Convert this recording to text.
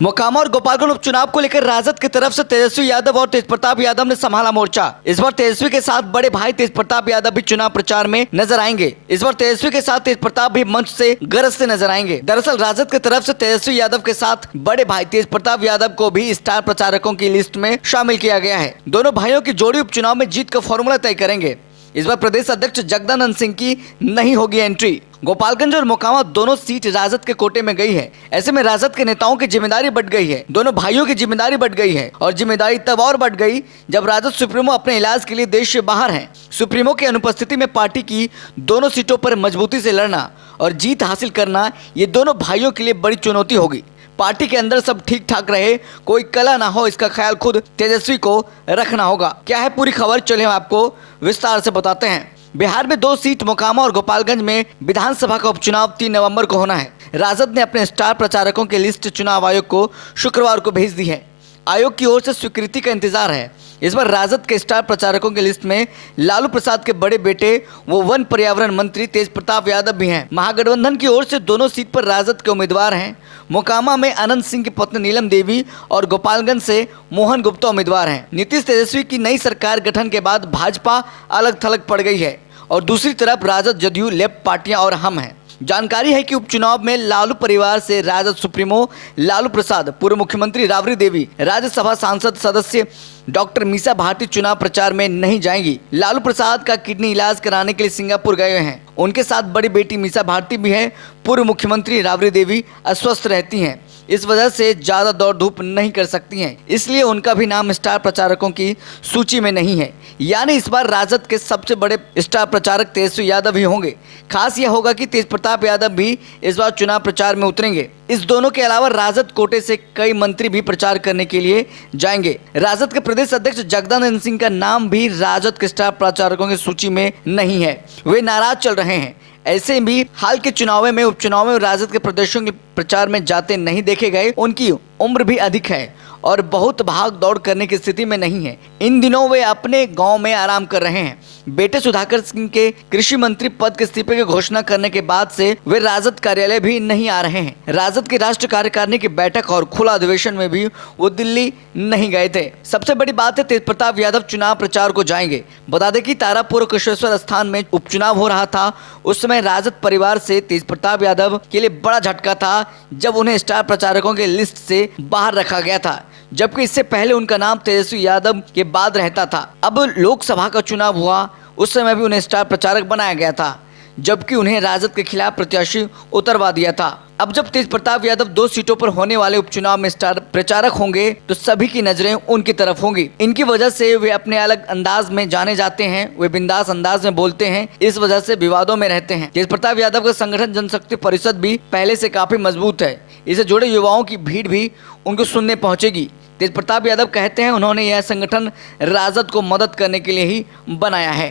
मोकामा और गोपालगंज उपचुनाव को लेकर राजद की तरफ से तेजस्वी यादव और तेजप्रताप यादव ने संभाला मोर्चा। इस बार तेजस्वी के साथ बड़े भाई तेजप्रताप यादव भी चुनाव प्रचार में नजर आएंगे। इस बार तेजस्वी के साथ तेजप्रताप भी मंच से गरजते नजर आएंगे। दरअसल राजद की तरफ से तेजस्वी यादव के साथ बड़े भाई तेजप्रताप यादव को भी स्टार प्रचारकों की लिस्ट में शामिल किया गया है। दोनों भाइयों की जोड़ी उपचुनाव में जीत का फॉर्मूला तय करेंगे। इस बार प्रदेश अध्यक्ष जगदानंद सिंह की नहीं होगी एंट्री। गोपालगंज और मोकामा दोनों सीट राजद के कोटे में गई है। ऐसे में राजद के नेताओं की जिम्मेदारी बढ़ गई है। दोनों भाइयों की जिम्मेदारी बढ़ गई है और जिम्मेदारी तब और बढ़ गई जब राजद सुप्रीमो अपने इलाज के लिए देश से बाहर हैं। सुप्रीमो की अनुपस्थिति में पार्टी की दोनों सीटों पर मजबूती से लड़ना और जीत हासिल करना, ये दोनों भाइयों के लिए बड़ी चुनौती होगी। पार्टी के अंदर सब ठीक ठाक रहे, कोई कला ना हो, इसका ख्याल खुद तेजस्वी को रखना होगा। क्या है पूरी खबर, चलिए हम आपको विस्तार से बताते हैं। बिहार में 2 सीट मोकामा और गोपालगंज में विधानसभा का उपचुनाव 3 नवंबर को होना है। राजद ने अपने स्टार प्रचारकों की लिस्ट चुनाव आयोग को शुक्रवार को भेज दी है। आयोग की ओर से स्वीकृति का इंतजार है। इस बार राजद के स्टार प्रचारकों की लिस्ट में लालू प्रसाद के बड़े बेटे वो वन पर्यावरण मंत्री तेजप्रताप यादव भी हैं। महागठबंधन की ओर से दोनों सीट पर राजद के उम्मीदवार हैं। मोकामा में अनंत सिंह की पत्नी नीलम देवी और गोपालगंज से मोहन गुप्ता उम्मीदवार हैं। नीतीश तेजस्वी की नई सरकार गठन के बाद भाजपा अलग थलग पड़ गई है और दूसरी तरफ राजद, जदयू, लेफ्ट पार्टियां और हम हैं। जानकारी है कि उपचुनाव में लालू परिवार से राजद सुप्रीमो लालू प्रसाद, पूर्व मुख्यमंत्री राबड़ी देवी, राज्यसभा सांसद सदस्य डॉक्टर मीसा भारती चुनाव प्रचार में नहीं जाएंगी। लालू प्रसाद का किडनी इलाज कराने के लिए सिंगापुर गए हैं। उनके साथ बड़ी बेटी मीसा भारती भी है। पूर्व मुख्यमंत्री राबड़ी देवी अस्वस्थ रहती हैं, इस वजह से ज्यादा दौड़ धूप नहीं कर सकती हैं, इसलिए उनका भी नाम स्टार प्रचारकों की सूची में नहीं है। यानी इस बार राजद के सबसे बड़े स्टार प्रचारक तेजस्वी यादव ही होंगे। खास यह होगा कि तेजप्रताप यादव भी इस बार चुनाव प्रचार में उतरेंगे। इस दोनों के अलावा राजद कोटे से कई मंत्री भी प्रचार करने के लिए जाएंगे। राजद के प्रदेश अध्यक्ष जगदानंद सिंह का नाम भी राजद के स्टार प्रचारकों की सूची में नहीं है। वे नाराज चल रहे हैं। ऐसे भी हाल के चुनावों में उपचुनाव में राजद के प्रदेशों के प्रचार में जाते नहीं देखे गए। उनकी उम्र भी अधिक है और बहुत भाग दौड़ करने की स्थिति में नहीं है। इन दिनों वे अपने गांव में आराम कर रहे हैं। बेटे सुधाकर सिंह के कृषि मंत्री पद के इस्तीफे की घोषणा करने के बाद से वे राजद कार्यालय भी नहीं आ रहे हैं। राजद की राष्ट्रीय कार्यकारिणी की बैठक और खुला अधिवेशन में भी वो दिल्ली नहीं गए थे। सबसे बड़ी बात है, तेजप्रताप यादव चुनाव प्रचार को जाएंगे। बता दें कि तारापुर कुशेश्वर स्थान में उपचुनाव हो रहा था। उस समय राजद परिवार से तेजप्रताप यादव के लिए बड़ा झटका था जब उन्हें स्टार प्रचारकों के लिस्ट से बाहर रखा गया था, जबकि इससे पहले उनका नाम तेजस्वी यादव के बाद रहता था। अब लोकसभा का चुनाव हुआ, उस समय भी उन्हें स्टार प्रचारक बनाया गया था, जबकि उन्हें राजद के खिलाफ प्रत्याशी उतरवा दिया था। अब जब तेजप्रताप यादव 2 सीटों पर होने वाले उपचुनाव में स्टार प्रचारक होंगे तो सभी की नजरें उनकी तरफ होंगी। इनकी वजह से वे अपने अलग अंदाज में जाने जाते हैं। वे बिंदास अंदाज में बोलते हैं, इस वजह से विवादों में रहते हैं। तेजप्रताप यादव का संगठन जनशक्ति परिषद भी पहले से काफी मजबूत है। इससे जुड़े युवाओं की भीड़ भी उनको सुनने पहुंचेगी। तेजप्रताप यादव कहते हैं उन्होंने यह संगठन राजद को मदद करने के लिए ही बनाया है।